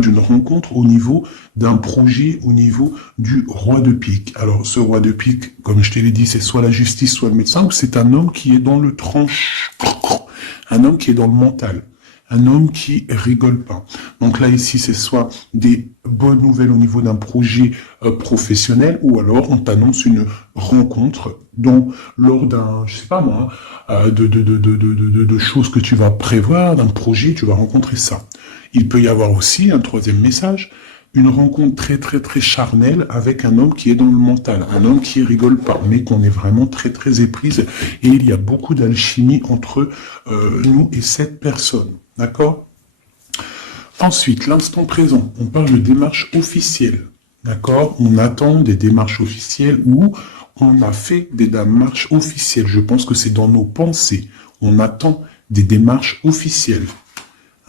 d'une rencontre au niveau d'un projet, au niveau du roi de pique. Alors, ce roi de pique, comme je te l'ai dit, c'est soit la justice, soit le médecin, ou c'est un homme qui est dans le tranche, un homme qui est dans le mental, un homme qui rigole pas. Donc là, ici, c'est soit des bonnes nouvelles au niveau d'un projet professionnel, ou alors on t'annonce une rencontre dont, lors d'un, je sais pas moi, de choses que tu vas prévoir, d'un projet, tu vas rencontrer ça. Il peut y avoir aussi un troisième message, une rencontre très très très charnelle avec un homme qui est dans le mental, un homme qui rigole pas, mais qu'on est vraiment très très éprise, et il y a beaucoup d'alchimie entre nous et cette personne, d'accord? Ensuite, l'instant présent, on parle de démarche officielle, d'accord? On attend des démarches officielles ou on a fait des démarches officielles. Je pense que c'est dans nos pensées. On attend des démarches officielles.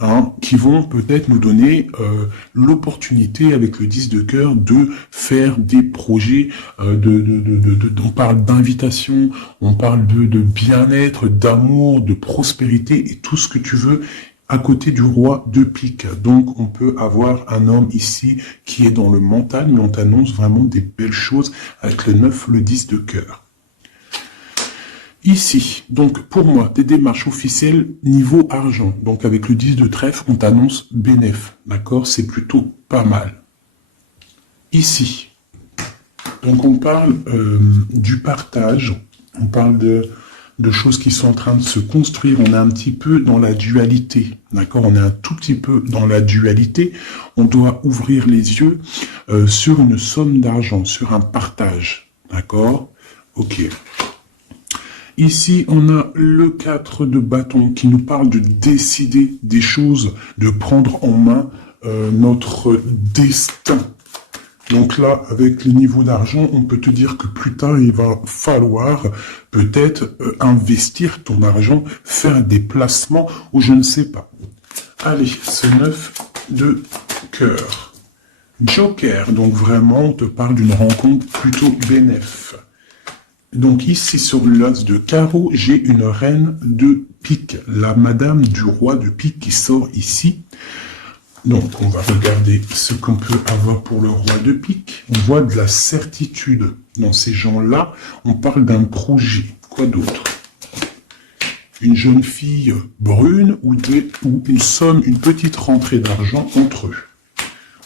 Hein, qui vont peut-être nous donner l'opportunité avec le 10 de cœur de faire des projets, on parle d'invitation, on parle de bien-être, d'amour, de prospérité et tout ce que tu veux à côté du roi de pique. Donc on peut avoir un homme ici qui est dans le mental, mais on t'annonce vraiment des belles choses avec le 9, le 10 de cœur. Ici, donc pour moi, des démarches officielles niveau argent. Donc avec le 10 de trèfle, on t'annonce bénéf. D'accord? C'est plutôt pas mal. Ici, donc on parle du partage, on parle de choses qui sont en train de se construire. On est un petit peu dans la dualité. D'accord? On est un tout petit peu dans la dualité. On doit ouvrir les yeux sur une somme d'argent, sur un partage. D'accord? Ok. Ici, on a le 4 de bâton qui nous parle de décider des choses, de prendre en main notre destin. Donc là, avec les niveaux d'argent, on peut te dire que plus tard, il va falloir peut-être investir ton argent, faire des placements ou je ne sais pas. Allez, ce 9 de cœur. Joker, donc vraiment, on te parle d'une rencontre plutôt bénéf. Donc ici, sur l'as de carreau, j'ai une reine de pique, la madame du roi de pique qui sort ici. Donc, on va regarder ce qu'on peut avoir pour le roi de pique. On voit de la certitude dans ces gens-là. On parle d'un projet. Quoi d'autre? Une jeune fille brune ou une somme, une petite rentrée d'argent entre eux.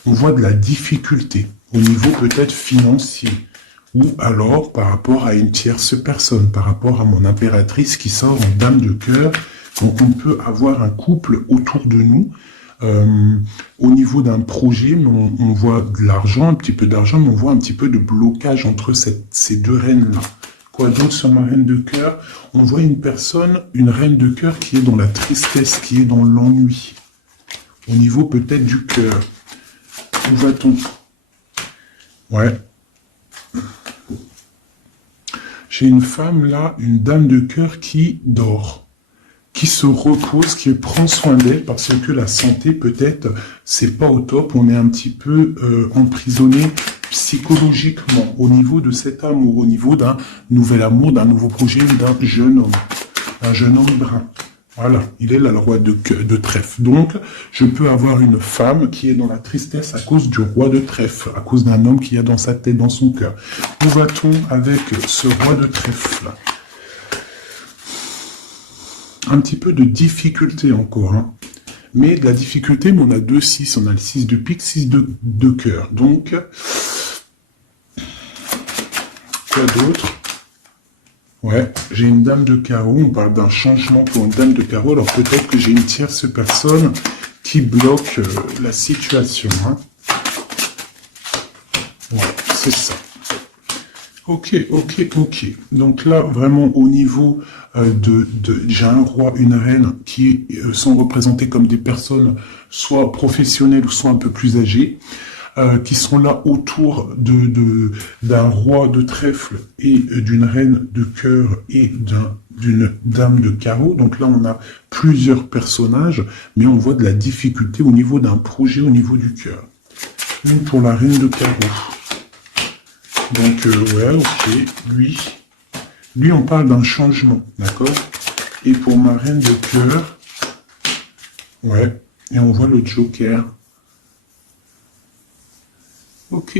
On voit de la difficulté au niveau peut-être financier. Ou alors par rapport à une tierce personne, par rapport à mon impératrice qui sort en dame de cœur. Donc on peut avoir un couple autour de nous, au niveau d'un projet, mais on voit de l'argent, un petit peu d'argent, mais on voit un petit peu de blocage entre ces deux reines-là. Quoi d'autre sur ma reine de cœur? On voit une personne, une reine de cœur qui est dans la tristesse, qui est dans l'ennui. Au niveau peut-être du cœur. Où va-t-on? Ouais. J'ai une femme là, une dame de cœur qui dort, qui se repose, qui prend soin d'elle parce que la santé peut-être c'est pas au top, on est un petit peu emprisonné psychologiquement au niveau de cet amour, au niveau d'un nouvel amour, d'un nouveau projet, d'un jeune homme, un jeune homme brun. Voilà, il est là le roi de trèfle. Donc, je peux avoir une femme qui est dans la tristesse à cause du roi de trèfle, à cause d'un homme qui a dans sa tête, dans son cœur. Où va-t-on avec ce roi de trèfle? Un petit peu de difficulté encore, hein. Mais de la difficulté, mais on a 2-6, on a le 6 de pique, 6 de cœur. Donc, quoi d'autre? Ouais, j'ai une dame de carreau, on parle d'un changement pour une dame de carreau, alors peut-être que j'ai une tierce personne qui bloque la situation. Hein. Ouais, c'est ça. Ok. Donc là, vraiment au niveau j'ai un roi, une reine qui sont représentés comme des personnes soit professionnelles ou soit un peu plus âgées. Qui sont là autour d'un roi de trèfle et d'une reine de cœur et d'une dame de carreau. Donc là, on a plusieurs personnages, mais on voit de la difficulté au niveau d'un projet, au niveau du cœur. Une pour la reine de carreau. Donc, ouais, ok, lui, on parle d'un changement, d'accord? Et pour ma reine de cœur, ouais, et on voit le joker. Ok.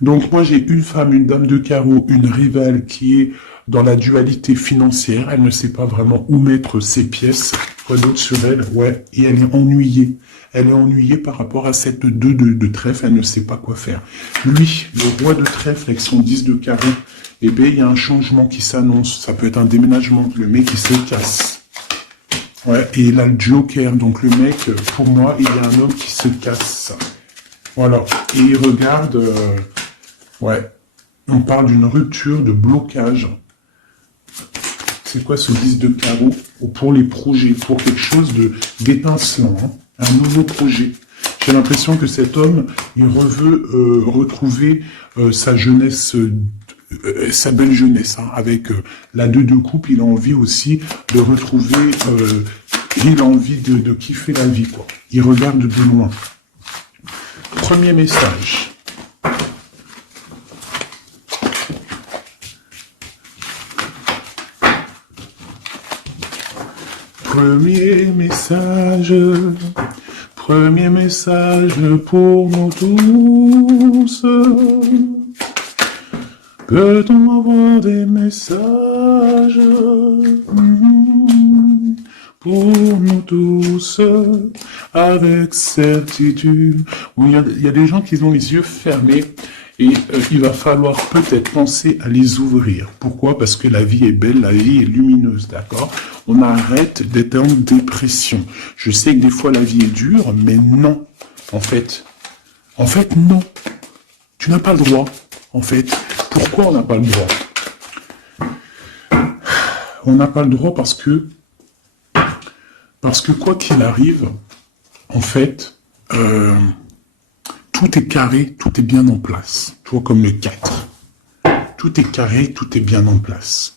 Donc moi j'ai une femme, une dame de carreau, une rivale qui est dans la dualité financière. Elle ne sait pas vraiment où mettre ses pièces. Quoi d'autre sur elle? Ouais. Et elle est ennuyée. Elle est ennuyée par rapport à cette 2 de trèfle. Elle ne sait pas quoi faire. Lui, le roi de trèfle avec son 10 de carreau, eh bien il y a un changement qui s'annonce. Ça peut être un déménagement. Le mec il se casse. Ouais. Et il a le joker. Donc le mec, pour moi, il y a un homme qui se casse. Voilà. Et il regarde, ouais, on parle d'une rupture, de blocage. C'est quoi ce 10 de carreau? Pour les projets, pour quelque chose d'étincelant, hein, un nouveau projet. J'ai l'impression que cet homme, il veut retrouver sa jeunesse, sa belle jeunesse, hein, avec la 2 de coupe. Il a envie aussi de retrouver, il a envie de kiffer la vie, quoi. Il regarde de loin. Premier message. Premier message. Premier message pour nous tous. Peut-on avoir des messages pour nous tous avec certitude? Oui, il y a des gens qui ont les yeux fermés et il va falloir peut-être penser à les ouvrir. Pourquoi? Parce que la vie est belle, la vie est lumineuse, d'accord? On arrête d'être en dépression. Je sais que des fois la vie est dure, mais non. En fait, non. Tu n'as pas le droit, en fait. Pourquoi on n'a pas le droit? On n'a pas le droit parce que quoi qu'il arrive, en fait, tout est carré, tout est bien en place. Tu vois, comme le 4. Tout est carré, tout est bien en place.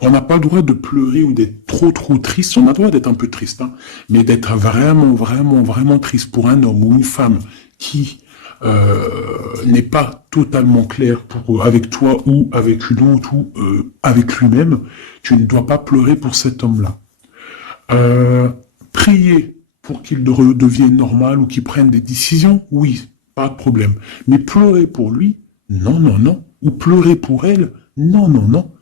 On n'a pas le droit de pleurer ou d'être trop triste. On a le droit d'être un peu triste, hein, mais d'être vraiment triste pour un homme ou une femme qui n'est pas totalement clair avec toi ou avec une autre ou avec lui-même. Tu ne dois pas pleurer pour cet homme-là. Prier pour qu'il redevienne normal ou qu'il prenne des décisions, oui, pas de problème. Mais pleurer pour lui, non. Ou pleurer pour elle, non.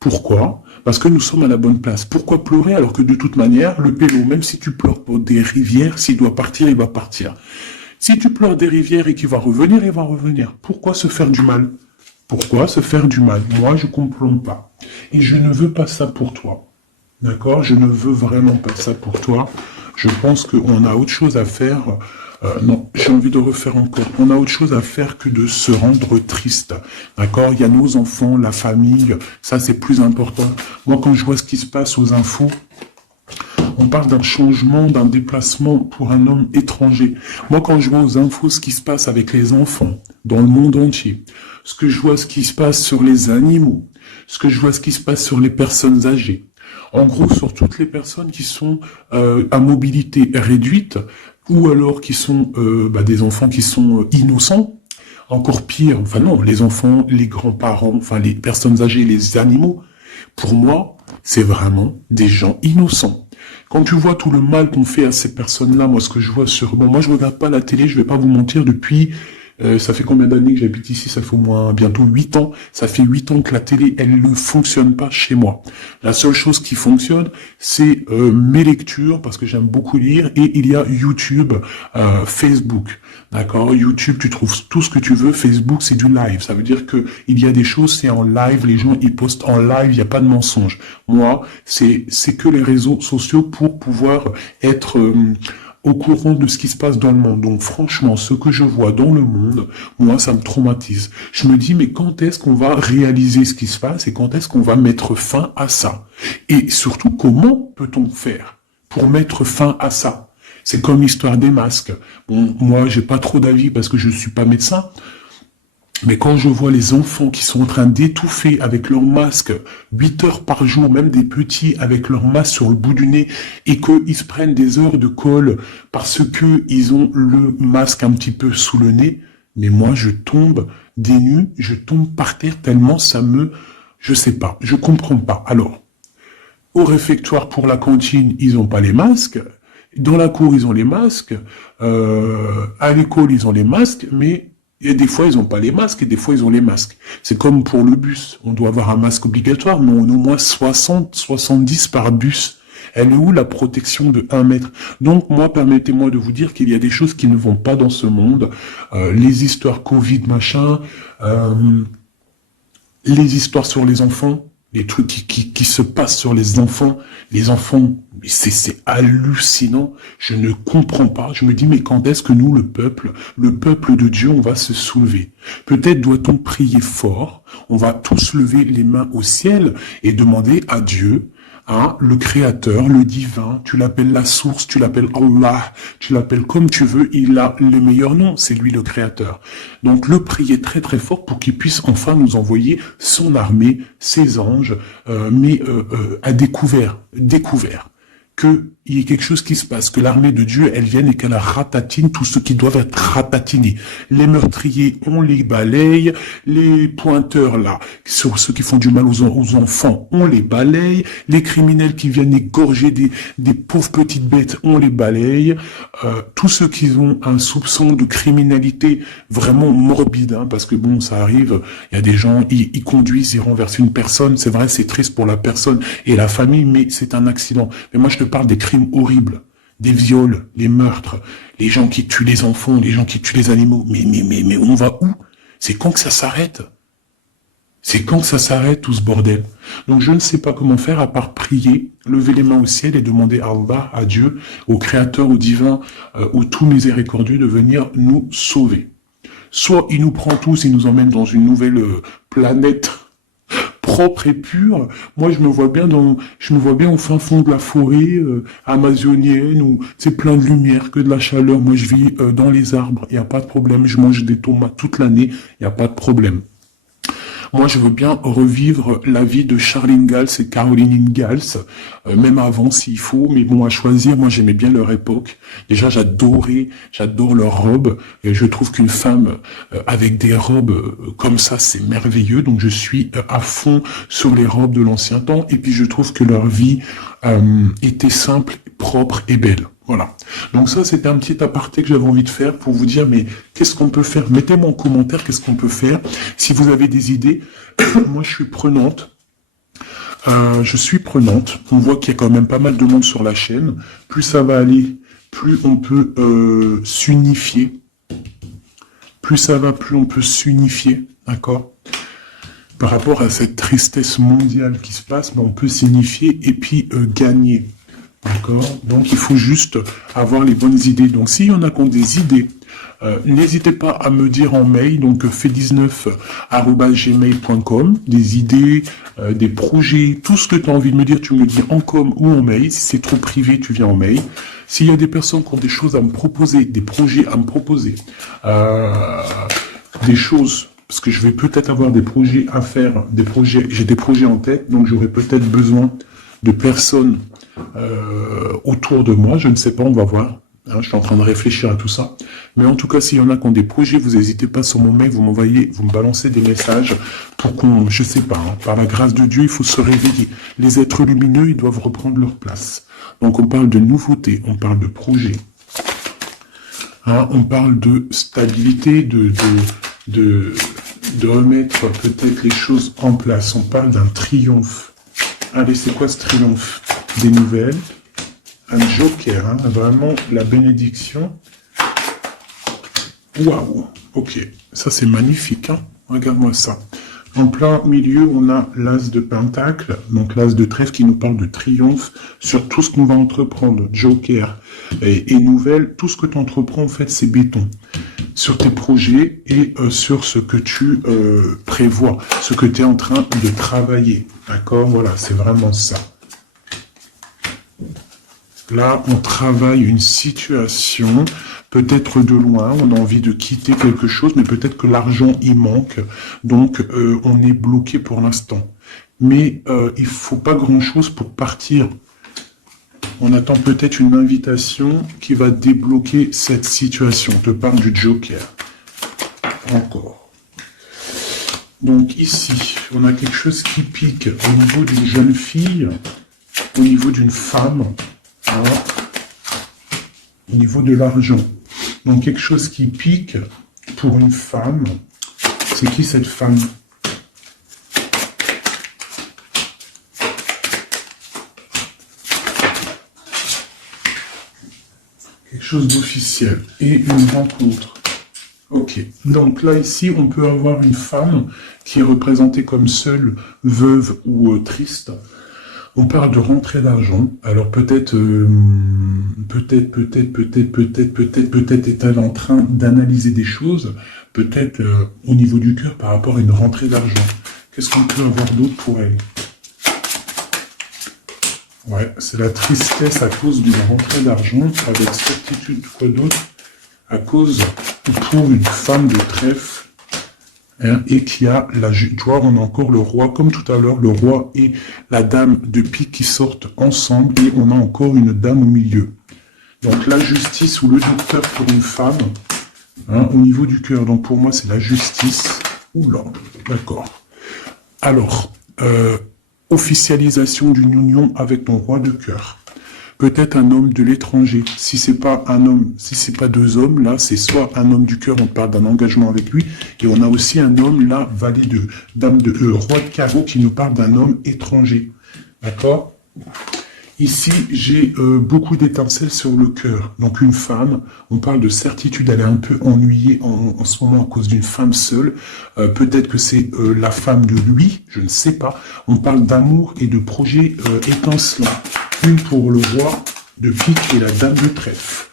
Pourquoi? Parce que nous sommes à la bonne place. Pourquoi pleurer alors que de toute manière, le pélo, même si tu pleures pour des rivières, s'il doit partir, il va partir. Si tu pleures des rivières et qu'il va revenir, il va revenir. Pourquoi se faire du mal? Pourquoi se faire du mal? Moi, je comprends pas. Et je ne veux pas ça pour toi. D'accord? Je ne veux vraiment pas ça pour toi. Je pense qu'on a autre chose à faire. Non, j'ai envie de refaire encore. On a autre chose à faire que de se rendre triste. D'accord? Il y a nos enfants, la famille. Ça, c'est plus important. Moi, quand je vois ce qui se passe aux infos, on parle d'un changement, d'un déplacement pour un homme étranger. Moi, quand je vois aux infos ce qui se passe avec les enfants dans le monde entier, ce que je vois ce qui se passe sur les animaux, ce que je vois ce qui se passe sur les personnes âgées, en gros sur toutes les personnes qui sont à mobilité réduite ou alors qui sont des enfants qui sont innocents, encore pire, enfin non, les enfants, les grands-parents, enfin les personnes âgées, les animaux, pour moi, c'est vraiment des gens innocents. Quand tu vois tout le mal qu'on fait à ces personnes-là, moi ce que je vois sur... Bon, moi je regarde pas la télé, je vais pas vous mentir, depuis... ça fait combien d'années que j'habite ici? Ça fait au moins bientôt 8 ans. Ça fait 8 ans que la télé, elle ne fonctionne pas chez moi. La seule chose qui fonctionne, c'est mes lectures, parce que j'aime beaucoup lire, et il y a YouTube, Facebook. D'accord? YouTube, tu trouves tout ce que tu veux. Facebook, c'est du live. Ça veut dire que il y a des choses, c'est en live. Les gens, ils postent en live. Il n'y a pas de mensonge. Moi, c'est que les réseaux sociaux pour pouvoir être au courant de ce qui se passe dans le monde. Donc franchement, ce que je vois dans le monde, moi, ça me traumatise. Je me dis, mais quand est-ce qu'on va réaliser ce qui se passe et quand est-ce qu'on va mettre fin à ça? Et surtout, comment peut-on faire pour mettre fin à ça? C'est comme l'histoire des masques. Bon, moi, j'ai pas trop d'avis parce que je suis pas médecin. Mais quand je vois les enfants qui sont en train d'étouffer avec leur masque 8 heures par jour, même des petits avec leur masque sur le bout du nez, et qu'ils se prennent des heures de colle parce que ils ont le masque un petit peu sous le nez, mais moi je tombe des nues, je tombe par terre tellement ça me... Je sais pas, je comprends pas. Alors, au réfectoire pour la cantine, ils n'ont pas les masques. Dans la cour, ils ont les masques. À l'école, ils ont les masques, mais Et des fois, ils n'ont pas les masques, et des fois, ils ont les masques. C'est comme pour le bus. On doit avoir un masque obligatoire, mais on a au moins 60, 70 par bus. Elle est où la protection de 1 mètre? Donc, moi, permettez-moi de vous dire qu'il y a des choses qui ne vont pas dans ce monde. Les histoires Covid, machin, les histoires sur les enfants, les trucs qui se passent sur les enfants, c'est hallucinant. Je ne comprends pas. Je me dis, mais quand est-ce que nous, le peuple de Dieu, on va se soulever? Peut-être doit-on prier fort. On va tous lever les mains au ciel et demander à Dieu, hein, le créateur, le divin, tu l'appelles la source, tu l'appelles Allah, tu l'appelles comme tu veux, il a le meilleur nom, c'est lui le créateur. Donc le prier très très fort pour qu'il puisse enfin nous envoyer son armée, ses anges, à découvert, qu'il y ait quelque chose qui se passe, que l'armée de Dieu, elle vienne et qu'elle ratatine tout ce qui doit être ratatinés. Les meurtriers, on les balaye, les pointeurs, là, sur ceux qui font du mal aux enfants, on les balaye, les criminels qui viennent égorger des pauvres petites bêtes, on les balaye, tous ceux qui ont un soupçon de criminalité vraiment morbide, hein, parce que bon, ça arrive, il y a des gens, ils conduisent, ils renversent une personne, c'est vrai, c'est triste pour la personne et la famille, mais c'est un accident. Mais moi, je te parle des crimes horribles, des viols, les meurtres, les gens qui tuent les enfants, les gens qui tuent les animaux. Mais on va où? C'est quand que ça s'arrête? C'est quand que ça s'arrête tout ce bordel? Donc je ne sais pas comment faire à part prier, lever les mains au ciel et demander à Allah, à Dieu, au Créateur, au Divin, au tout miséricordieux de venir nous sauver. Soit il nous prend tous et nous emmène dans une nouvelle planète propre et pure. Moi, je me vois bien au fin fond de la forêt amazonienne où c'est plein de lumière, que de la chaleur. Moi, je vis dans les arbres, il n'y a pas de problème. Je mange des tomates toute l'année, il n'y a pas de problème. Moi, je veux bien revivre la vie de Charlene Gals et Caroline Ingalls, même avant s'il faut, mais bon, à choisir, moi j'aimais bien leur époque. Déjà, j'adore leurs robes, et je trouve qu'une femme avec des robes comme ça, c'est merveilleux, donc je suis à fond sur les robes de l'ancien temps, et puis je trouve que leur vie était simple, propre et belle. Voilà. Donc ça, c'était un petit aparté que j'avais envie de faire pour vous dire, mais qu'est-ce qu'on peut faire? Mettez-moi en commentaire qu'est-ce qu'on peut faire. Si vous avez des idées, moi je suis prenante. On voit qu'il y a quand même pas mal de monde sur la chaîne. Plus ça va aller, plus on peut s'unifier. Plus ça va, plus on peut s'unifier. D'accord? Par rapport à cette tristesse mondiale qui se passe, on peut s'unifier et puis gagner. D'accord? Donc, il faut juste avoir les bonnes idées. Donc, s'il y en a qui ont des idées, n'hésitez pas à me dire en mail, donc fait19@gmail.com, des idées, des projets, tout ce que tu as envie de me dire, tu me le dis en com ou en mail. Si c'est trop privé, tu viens en mail. S'il y a des personnes qui ont des choses à me proposer, des projets à me proposer, des choses, parce que je vais peut-être avoir des projets à faire, j'ai des projets en tête, donc j'aurai peut-être besoin de personnes autour de moi, je ne sais pas, on va voir. Hein, je suis en train de réfléchir à tout ça. Mais en tout cas, s'il y en a qui ont des projets, vous n'hésitez pas sur mon mail, vous me balancez des messages pour qu'on, je sais pas, hein, par la grâce de Dieu, il faut se réveiller. Les êtres lumineux, ils doivent reprendre leur place. Donc on parle de nouveautés, on parle de projets. Hein, on parle de stabilité, de remettre peut-être les choses en place. On parle d'un triomphe. Allez, c'est quoi ce triomphe? Des nouvelles, un joker, hein, vraiment la bénédiction. Waouh, ok, ça c'est magnifique, hein. Regarde-moi ça. En plein milieu, on a l'as de pentacle, donc l'as de trèfle qui nous parle de triomphe sur tout ce qu'on va entreprendre, joker et nouvelle, tout ce que tu entreprends en fait c'est béton. Sur tes projets et sur ce que tu prévois, ce que tu es en train de travailler, d'accord? Voilà, c'est vraiment ça. Là, on travaille une situation, peut-être de loin, on a envie de quitter quelque chose, mais peut-être que l'argent y manque, donc on est bloqué pour l'instant. Mais il faut pas grand-chose pour partir. On attend peut-être une invitation qui va débloquer cette situation. On te parle du joker. Encore. Donc ici, on a quelque chose qui pique au niveau d'une jeune fille, au niveau d'une femme, au niveau de l'argent. Donc quelque chose qui pique pour une femme. C'est qui cette femme? Quelque chose d'officiel. Et une rencontre. Ok. Donc là, ici, on peut avoir une femme qui est représentée comme seule, veuve ou triste. On parle de rentrée d'argent. Alors peut-être est-elle en train d'analyser des choses, peut-être au niveau du cœur par rapport à une rentrée d'argent. Qu'est-ce qu'on peut avoir d'autre pour elle? Ouais, c'est la tristesse à cause d'une rentrée d'argent, avec certitude, quoi d'autre? À cause, pour une femme de trèfle, hein, et qui a la, tu vois, on a encore le roi, comme tout à l'heure, le roi et la dame de pique qui sortent ensemble, et on a encore une dame au milieu. Donc la justice ou le docteur pour une femme, hein, au niveau du cœur. Donc pour moi, c'est la justice. Oula, d'accord. Alors, officialisation d'une union avec ton roi de cœur. Peut-être un homme de l'étranger. Si c'est pas un homme, si c'est pas deux hommes, là, c'est soit un homme du cœur, on parle d'un engagement avec lui, et on a aussi un homme, là, valet de dame de roi de carreau, qui nous parle d'un homme étranger. D'accord? Ici, j'ai beaucoup d'étincelles sur le cœur. Donc une femme, on parle de certitude, elle est un peu ennuyée en ce moment à cause d'une femme seule. Peut-être que c'est la femme de lui, je ne sais pas. On parle d'amour et de projets étincelants. Une pour le roi de pique et la dame de trèfle.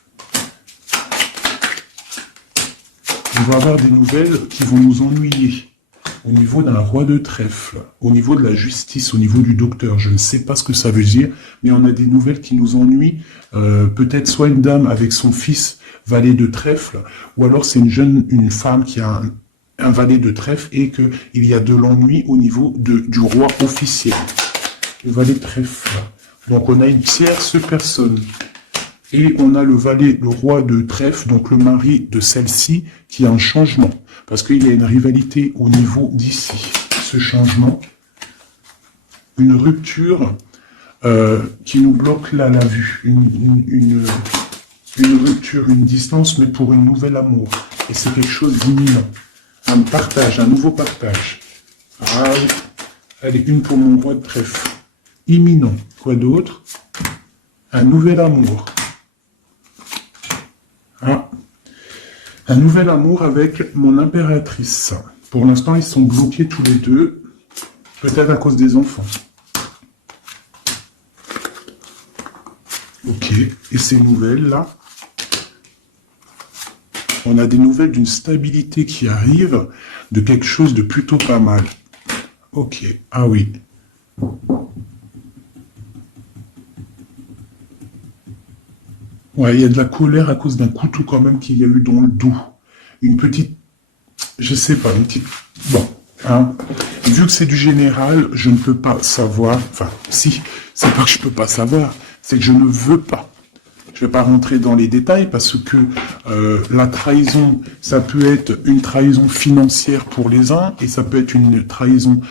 On va avoir des nouvelles qui vont nous ennuyer. Au niveau d'un roi de trèfle, au niveau de la justice, au niveau du docteur, je ne sais pas ce que ça veut dire, mais on a des nouvelles qui nous ennuient. Peut-être soit une dame avec son fils valet de trèfle, ou alors c'est une femme qui a un valet de trèfle et qu'il y a de l'ennui au niveau du roi officiel. Le valet de trèfle. Donc on a une tierce personne. Et on a le valet, le roi de trèfle, donc le mari de celle-ci, qui a un changement. Parce qu'il y a une rivalité au niveau d'ici. Ce changement, une rupture qui nous bloque là la vue. Une rupture, une distance, mais pour un nouvel amour. Et c'est quelque chose d'imminent. Un partage, un nouveau partage. Ah, allez, une pour mon roi de trèfle. Imminent. Quoi d'autre? Un nouvel amour. Ah. Un nouvel amour avec mon impératrice. Pour l'instant, ils sont bloqués tous les deux. Peut-être à cause des enfants. Ok. Et ces nouvelles-là, on a des nouvelles d'une stabilité qui arrive, de quelque chose de plutôt pas mal. Ok. Ah oui. Ouais, il y a de la colère à cause d'un couteau quand même qu'il y a eu dans le dos. Une petite, je sais pas, une petite, bon, hein. Vu que c'est du général, je ne peux pas savoir, enfin, si, c'est pas que je peux pas savoir, c'est que je ne veux pas. Je vais pas rentrer dans les détails parce que la trahison, ça peut être une trahison financière pour les uns et ça peut être une trahison,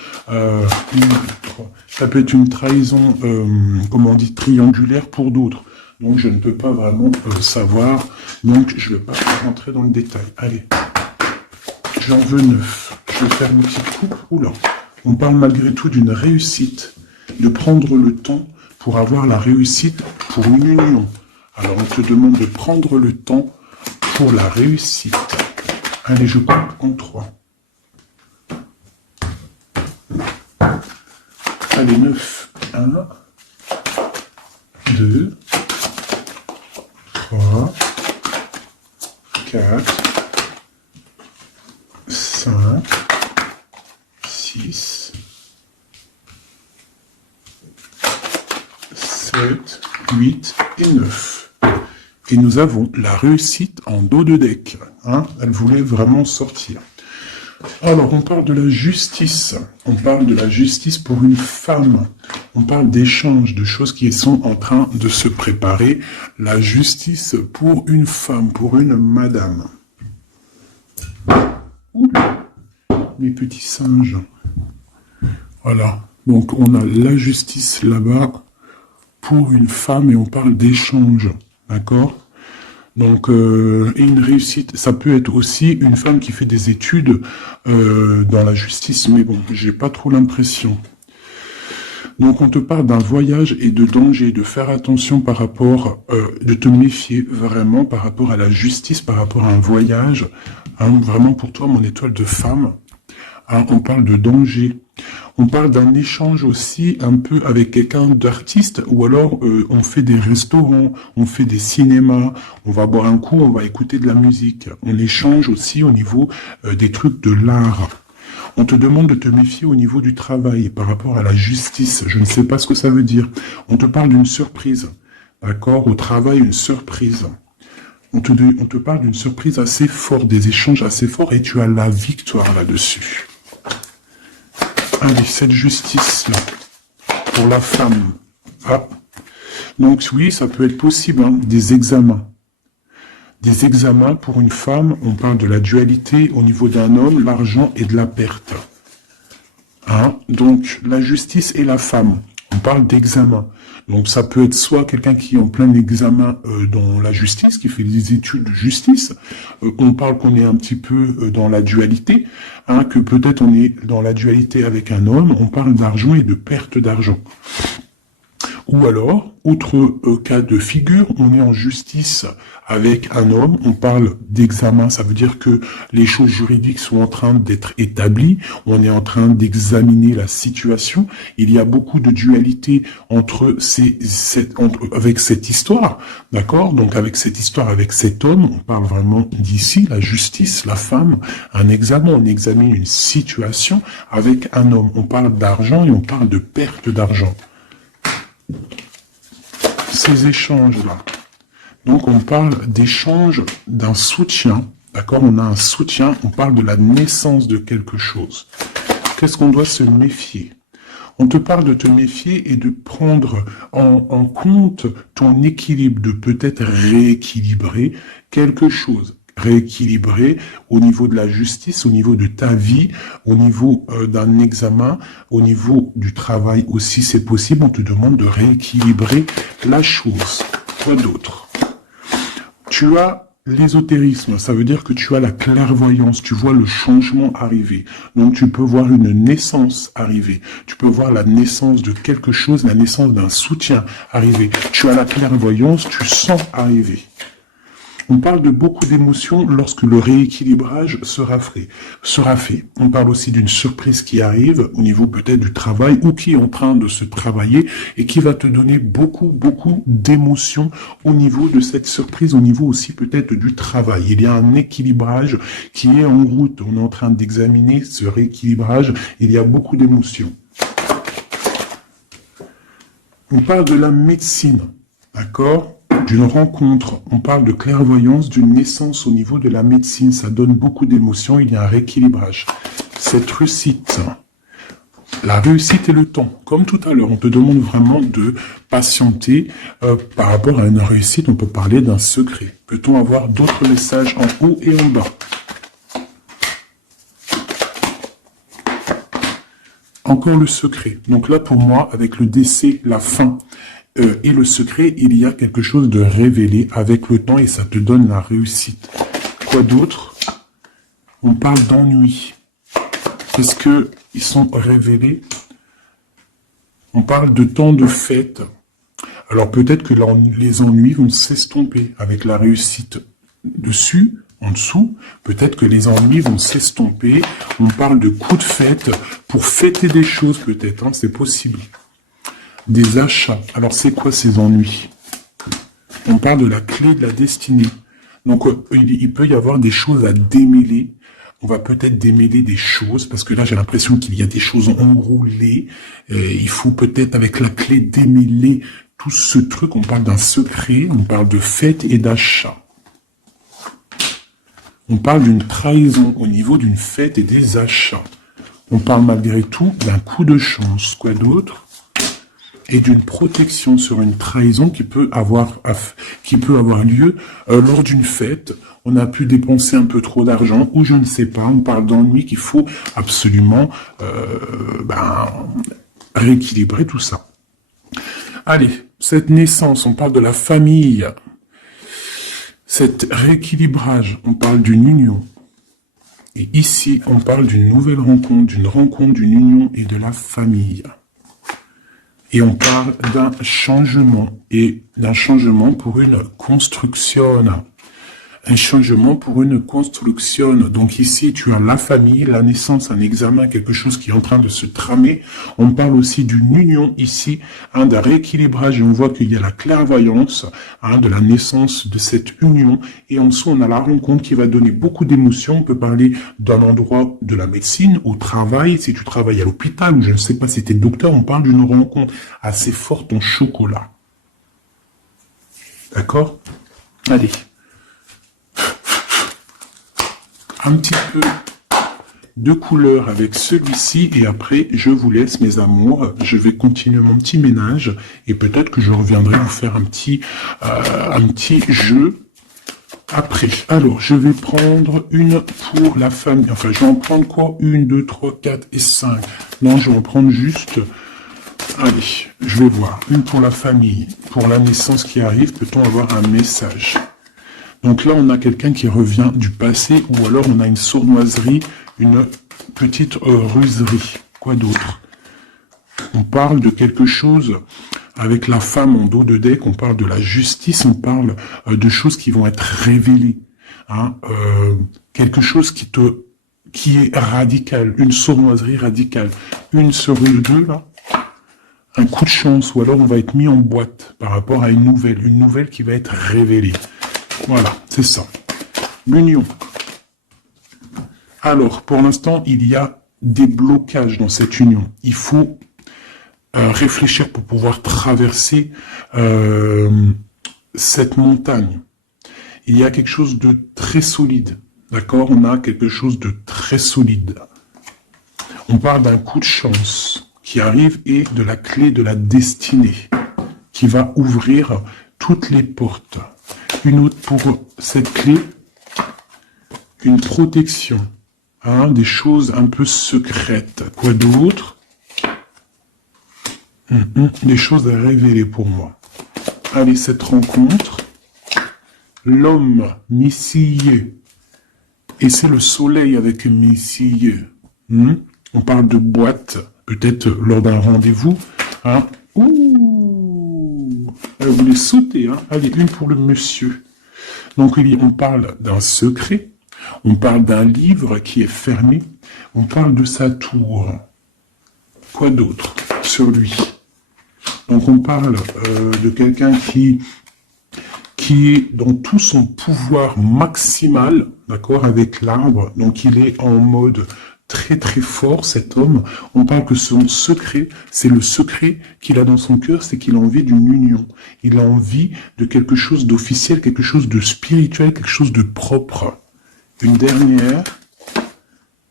comment on dit, triangulaire pour d'autres. Donc je ne peux pas vraiment savoir, donc je ne vais pas rentrer dans le détail. Allez, j'en veux 9. Je vais faire une petite coupe. Oula, on parle malgré tout d'une réussite, de prendre le temps pour avoir la réussite pour une union. Alors on te demande de prendre le temps pour la réussite. Allez, je compte en 3. Allez, 9. 1, 2, 3, 4, 5, 6, 7, 8 et 9. Et nous avons la réussite en dos de deck. Hein, elle voulait vraiment sortir. Alors, on parle de la justice. On parle de la justice pour une femme. On parle d'échanges, de choses qui sont en train de se préparer. La justice pour une femme, pour une madame. Oula, mes petits singes. Voilà. Donc, on a la justice là-bas pour une femme et on parle d'échange. D'accord? Donc, et une réussite, ça peut être aussi une femme qui fait des études dans la justice, mais bon, j'ai pas trop l'impression. Donc, on te parle d'un voyage et de danger, de faire attention par rapport, de te méfier vraiment par rapport à la justice, par rapport à un voyage, hein, vraiment pour toi, mon étoile de femme. Hein, on parle de danger. On parle d'un échange aussi un peu avec quelqu'un d'artiste, ou alors on fait des restaurants, on fait des cinémas, on va boire un coup, on va écouter de la musique. On échange aussi au niveau des trucs de l'art. On te demande de te méfier au niveau du travail par rapport à la justice. Je ne sais pas ce que ça veut dire. On te parle d'une surprise. D'accord? Au travail, une surprise. On te parle d'une surprise assez forte, des échanges assez forts, et tu as la victoire là-dessus. Allez, cette justice-là, pour la femme. Ah. Donc oui, ça peut être possible, hein, des examens. Des examens pour une femme, on parle de la dualité au niveau d'un homme, l'argent et de la perte. Hein? Donc la justice et la femme, on parle d'examen. Donc ça peut être soit quelqu'un qui est en plein examen dans la justice, qui fait des études de justice. On parle qu'on est un petit peu dans la dualité, hein, que peut-être on est dans la dualité avec un homme, on parle d'argent et de perte d'argent. Ou alors, autre cas de figure, on est en justice avec un homme, on parle d'examen, ça veut dire que les choses juridiques sont en train d'être établies, on est en train d'examiner la situation, il y a beaucoup de dualité entre avec cette histoire, d'accord? Donc avec cette histoire, avec cet homme, on parle vraiment d'ici, la justice, la femme, un examen, on examine une situation avec un homme, on parle d'argent et on parle de perte d'argent. Ces échanges-là. Donc, on parle d'échange d'un soutien. D'accord? On a un soutien. On parle de la naissance de quelque chose. Qu'est-ce qu'on doit se méfier? On te parle de te méfier et de prendre en compte ton équilibre, de peut-être rééquilibrer quelque chose. Rééquilibrer au niveau de la justice, au niveau de ta vie, au niveau d'un examen, au niveau du travail aussi, c'est possible. On te demande de rééquilibrer la chose. Quoi d'autre? Tu as l'ésotérisme, ça veut dire que tu as la clairvoyance, tu vois le changement arriver. Donc tu peux voir une naissance arriver, tu peux voir la naissance de quelque chose, la naissance d'un soutien arriver. Tu as la clairvoyance, tu sens arriver. On parle de beaucoup d'émotions lorsque le rééquilibrage sera fait. On parle aussi d'une surprise qui arrive au niveau peut-être du travail ou qui est en train de se travailler et qui va te donner beaucoup d'émotions au niveau de cette surprise, au niveau aussi peut-être du travail. Il y a un équilibrage qui est en route. On est en train d'examiner ce rééquilibrage. Il y a beaucoup d'émotions. On parle de la médecine, d'accord ? D'une rencontre, on parle de clairvoyance, d'une naissance au niveau de la médecine, ça donne beaucoup d'émotions, il y a un rééquilibrage. Cette réussite, la réussite et le temps, comme tout à l'heure, on te demande vraiment de patienter par rapport à une réussite, on peut parler d'un secret. Peut-on avoir d'autres messages en haut et en bas? Encore le secret. Donc là, pour moi, avec le décès, la fin et le secret, il y a quelque chose de révélé avec le temps et ça te donne la réussite. Quoi d'autre? On parle d'ennui. Est-ce qu'ils sont révélés? On parle de temps de fête. Alors peut-être que les ennuis vont s'estomper avec la réussite dessus. En dessous, peut-être que les ennuis vont s'estomper. On parle de coups de fête pour fêter des choses peut-être, hein, c'est possible. Des achats. Alors c'est quoi ces ennuis? On parle de la clé de la destinée. Donc il peut y avoir des choses à démêler. On va peut-être démêler des choses, parce que là j'ai l'impression qu'il y a des choses enroulées. Il faut peut-être avec la clé démêler tout ce truc. On parle d'un secret, on parle de fête et d'achat. On parle d'une trahison au niveau d'une fête et des achats. On parle malgré tout d'un coup de chance. Quoi d'autre? Et d'une protection sur une trahison qui peut avoir lieu lors d'une fête. On a pu dépenser un peu trop d'argent ou je ne sais pas. On parle d'ennui qu'il faut absolument rééquilibrer tout ça. Allez, cette naissance, on parle de la famille. Cet rééquilibrage, on parle d'une union. Et ici, on parle d'une nouvelle rencontre, d'une union et de la famille. Et on parle d'un changement, et d'un changement pour une construction. Un changement pour une construction. Donc ici, tu as la famille, la naissance, un examen, quelque chose qui est en train de se tramer. On parle aussi d'une union ici, d'un rééquilibrage, et on voit qu'il y a la clairvoyance de la naissance de cette union. Et en dessous, on a la rencontre qui va donner beaucoup d'émotions. On peut parler d'un endroit de la médecine, au travail, si tu travailles à l'hôpital, ou je ne sais pas si tu es docteur, on parle d'une rencontre assez forte en chocolat. D'accord? Allez. Un petit peu de couleur avec celui-ci et après je vous laisse mes amours, je vais continuer mon petit ménage et peut-être que je reviendrai vous faire un petit jeu après. Alors je vais prendre une pour la famille, enfin je vais en prendre quoi? 1, 2, 3, 4 et 5. Non, je vais en prendre juste, allez, je vais voir, une pour la famille, pour la naissance qui arrive, peut-on avoir un message? Donc là, on a quelqu'un qui revient du passé, ou alors on a une sournoiserie, une petite ruserie. Quoi d'autre? On parle de quelque chose avec la femme en dos de deck, on parle de la justice, on parle de choses qui vont être révélées. Quelque chose qui est radical, une sournoiserie radicale. Une sur deux, là, un coup de chance, ou alors on va être mis en boîte par rapport à une nouvelle qui va être révélée. Voilà, c'est ça. L'union. Alors, pour l'instant, il y a des blocages dans cette union. Il faut réfléchir pour pouvoir traverser cette montagne. Il y a quelque chose de très solide. D'accord? On a quelque chose de très solide. On parle d'un coup de chance qui arrive et de la clé de la destinée qui va ouvrir toutes les portes. Une autre pour cette clé, une protection, des choses un peu secrètes. Quoi d'autre? Des choses à révéler pour moi. Allez, cette rencontre, l'homme missillé, et c'est le soleil avec missillé. On parle de boîte, peut-être lors d'un rendez-vous. Elle voulait sauter, Allez, une pour le monsieur. Donc, on parle d'un secret, on parle d'un livre qui est fermé, on parle de sa tour. Quoi d'autre sur lui? Donc, on parle de quelqu'un qui est dans tout son pouvoir maximal, d'accord, avec l'arbre. Donc, il est en mode très très fort, cet homme. On parle que son secret, c'est le secret qu'il a dans son cœur, c'est qu'il a envie d'une union. Il a envie de quelque chose d'officiel, quelque chose de spirituel, quelque chose de propre. Une dernière,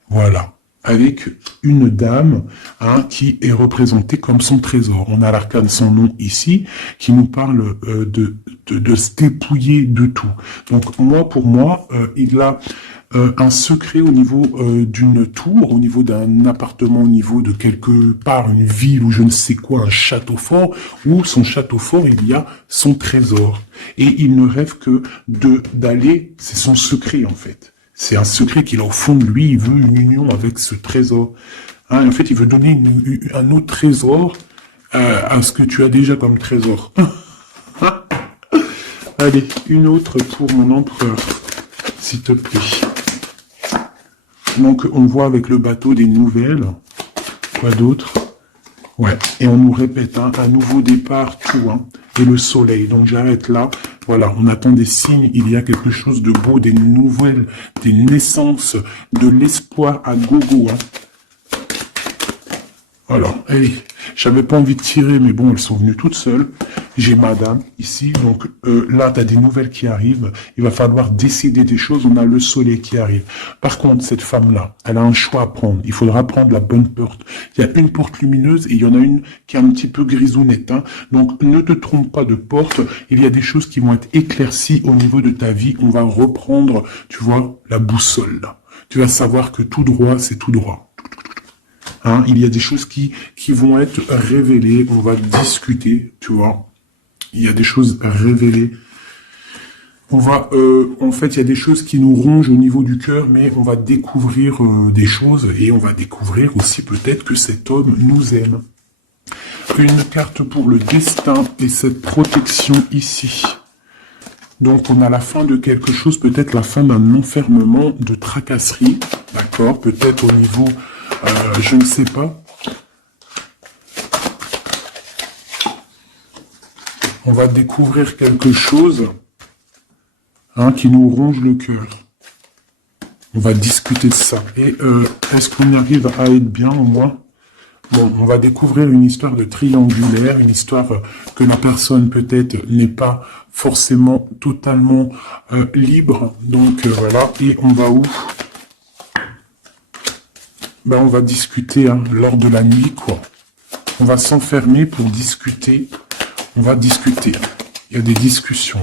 voilà, avec une dame qui est représentée comme son trésor. On a l'arcane, son nom ici, qui nous parle de se dépouiller de tout. Donc pour moi, il a un secret au niveau d'une tour, au niveau d'un appartement, au niveau de quelque part, une ville ou je ne sais quoi, un château fort, où son château fort, il y a son trésor. Et il ne rêve que d'aller, c'est son secret en fait. C'est un secret qu'il a au fond de lui, il veut une union avec ce trésor. En fait, il veut donner un autre trésor à ce que tu as déjà comme trésor. Allez, une autre pour mon empereur, s'il te plaît. Donc, on voit avec le bateau des nouvelles. Quoi d'autre? Ouais, et on nous répète, un nouveau départ, tout, et le soleil. Donc, j'arrête là. Voilà, on attend des signes, il y a quelque chose de beau, des nouvelles, des naissances, de l'espoir à gogo, Voilà, allez, j'avais pas envie de tirer, mais bon, elles sont venues toutes seules. J'ai madame ici, donc là, tu as des nouvelles qui arrivent. Il va falloir décider des choses, on a le soleil qui arrive. Par contre, cette femme-là, elle a un choix à prendre. Il faudra prendre la bonne porte. Il y a une porte lumineuse et il y en a une qui est un petit peu grisounette. Donc, ne te trompe pas de porte. Il y a des choses qui vont être éclaircies au niveau de ta vie. On va reprendre, tu vois, la boussole, là. Tu vas savoir que tout droit, c'est tout droit. Il y a des choses qui vont être révélées, on va discuter, tu vois. Il y a des choses à révéler. On va, en fait, il y a des choses qui nous rongent au niveau du cœur, mais on va découvrir des choses et on va découvrir aussi peut-être que cet homme nous aime. Une carte pour le destin et cette protection ici. Donc on a la fin de quelque chose, peut-être la fin d'un enfermement, de tracasserie, d'accord, peut-être au niveau, je ne sais pas. On va découvrir quelque chose qui nous ronge le cœur. On va discuter de ça. Et est-ce qu'on arrive à être bien au moins? Bon, on va découvrir une histoire de triangulaire, une histoire que la personne peut-être n'est pas forcément totalement libre. Donc voilà, et on va où? Ben, on va discuter lors de la nuit, quoi. On va s'enfermer pour discuter. On va discuter. Il y a des discussions.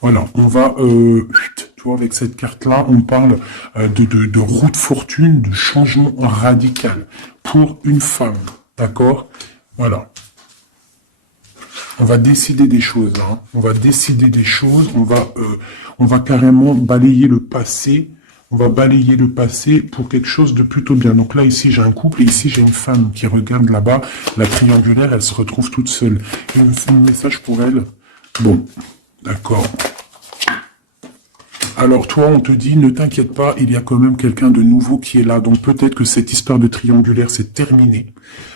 Voilà, on va... tu vois, avec cette carte-là, on parle de roue de fortune, de changement radical pour une femme. D'accord? Voilà. On va décider des choses. On va décider des choses. On va carrément balayer le passé. On va balayer le passé pour quelque chose de plutôt bien. Donc là, ici, j'ai un couple et ici, j'ai une femme qui regarde là-bas. La triangulaire, elle se retrouve toute seule. Un message pour elle. Bon, d'accord. Alors toi, on te dit, ne t'inquiète pas, il y a quand même quelqu'un de nouveau qui est là. Donc peut-être que cette histoire de triangulaire, c'est terminé.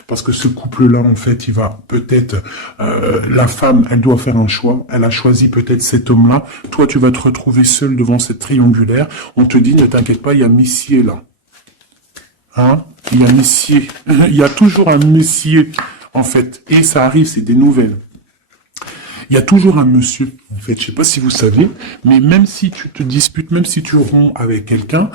Parce que ce couple-là, en fait, il va peut-être... la femme, elle doit faire un choix. Elle a choisi peut-être cet homme-là. Toi, tu vas te retrouver seul devant cette triangulaire. On te dit, ne t'inquiète pas, il y a Messier là. Il y a Messier. Il y a toujours un Messier, en fait. Et ça arrive, c'est des nouvelles. Il y a toujours un monsieur, en fait, je sais pas si vous savez, mais même si tu te disputes, même si tu romps avec quelqu'un,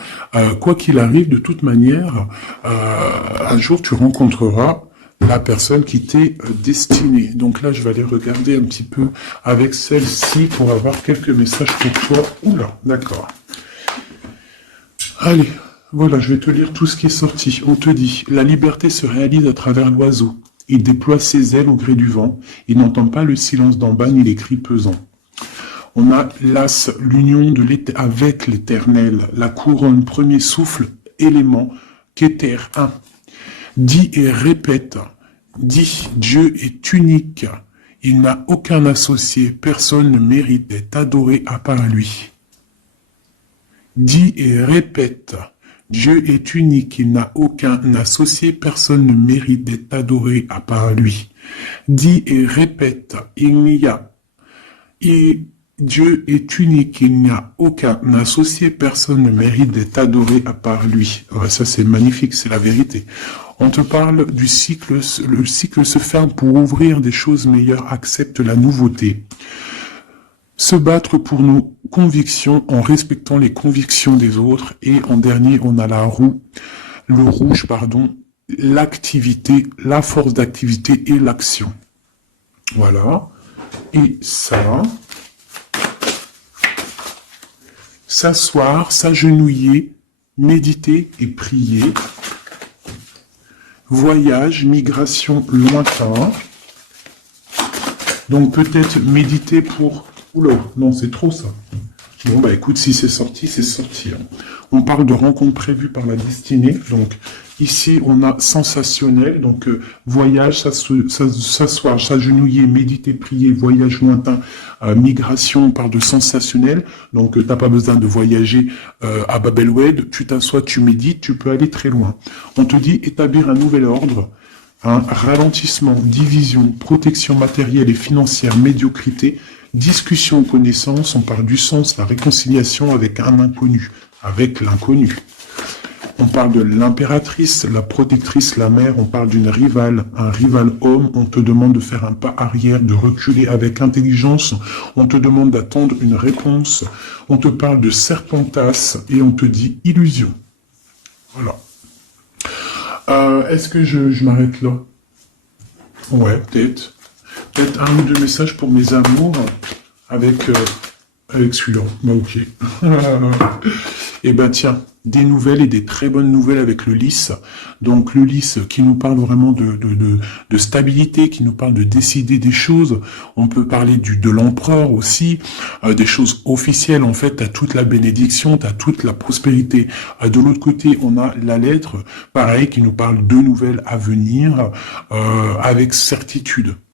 quoi qu'il arrive, de toute manière, un jour tu rencontreras la personne qui t'est destinée. Donc là, je vais aller regarder un petit peu avec celle-ci pour avoir quelques messages pour toi. Oula, d'accord. Allez, voilà, je vais te lire tout ce qui est sorti. On te dit, la liberté se réalise à travers l'oiseau. Il déploie ses ailes au gré du vent. Il n'entend pas le silence d'en bas ni les cris pesants. On a l'as, l'union avec l'éternel, la couronne, premier souffle, élément, qu'éther, un. Dis et répète. Dis, Dieu est unique. Il n'a aucun associé. Personne ne mérite d'être adoré à part lui. Dis et répète. Dieu est unique, il n'a aucun associé, personne ne mérite d'être adoré à part lui. Dis et répète, Dieu est unique, il n'y a aucun associé, personne ne mérite d'être adoré à part lui. Ouais, ça c'est magnifique, c'est la vérité. On te parle du cycle, le cycle se ferme pour ouvrir des choses meilleures, accepte la nouveauté. Se battre pour nos convictions en respectant les convictions des autres. Et en dernier, on a le rouge, l'activité, la force d'activité et l'action. Voilà. Et ça, s'asseoir, s'agenouiller, méditer et prier. Voyage, migration lointain. Donc peut-être méditer pour... Oula, non, c'est trop ça. Bon, bah écoute, si c'est sorti, c'est sorti. On parle de rencontres prévues par la destinée. Donc ici, on a sensationnel. Donc voyage, s'asseoir, s'agenouiller, méditer, prier, voyage lointain, migration, on parle de sensationnel. Donc t'as pas besoin de voyager à Babelwed. Tu t'assois, tu médites, tu peux aller très loin. On te dit établir un nouvel ordre. Ralentissement, division, protection matérielle et financière, médiocrité, discussion, connaissance, on parle du sens, la réconciliation avec un inconnu, avec l'inconnu. On parle de l'impératrice, la protectrice, la mère, on parle d'une rivale, un rival homme, on te demande de faire un pas arrière, de reculer avec intelligence, on te demande d'attendre une réponse, on te parle de serpentas et on te dit illusion. Voilà. Est-ce que je m'arrête là? Ouais, peut-être. Peut-être un ou deux messages pour mes amours avec celui-là. Bah ok. Eh ben tiens, des nouvelles et des très bonnes nouvelles avec le lys. Donc le lys qui nous parle vraiment de stabilité, qui nous parle de décider des choses. On peut parler de l'empereur aussi, des choses officielles en fait. T'as toute la bénédiction, t'as toute la prospérité. De l'autre côté, on a la lettre, pareil, qui nous parle de nouvelles à venir avec certitude.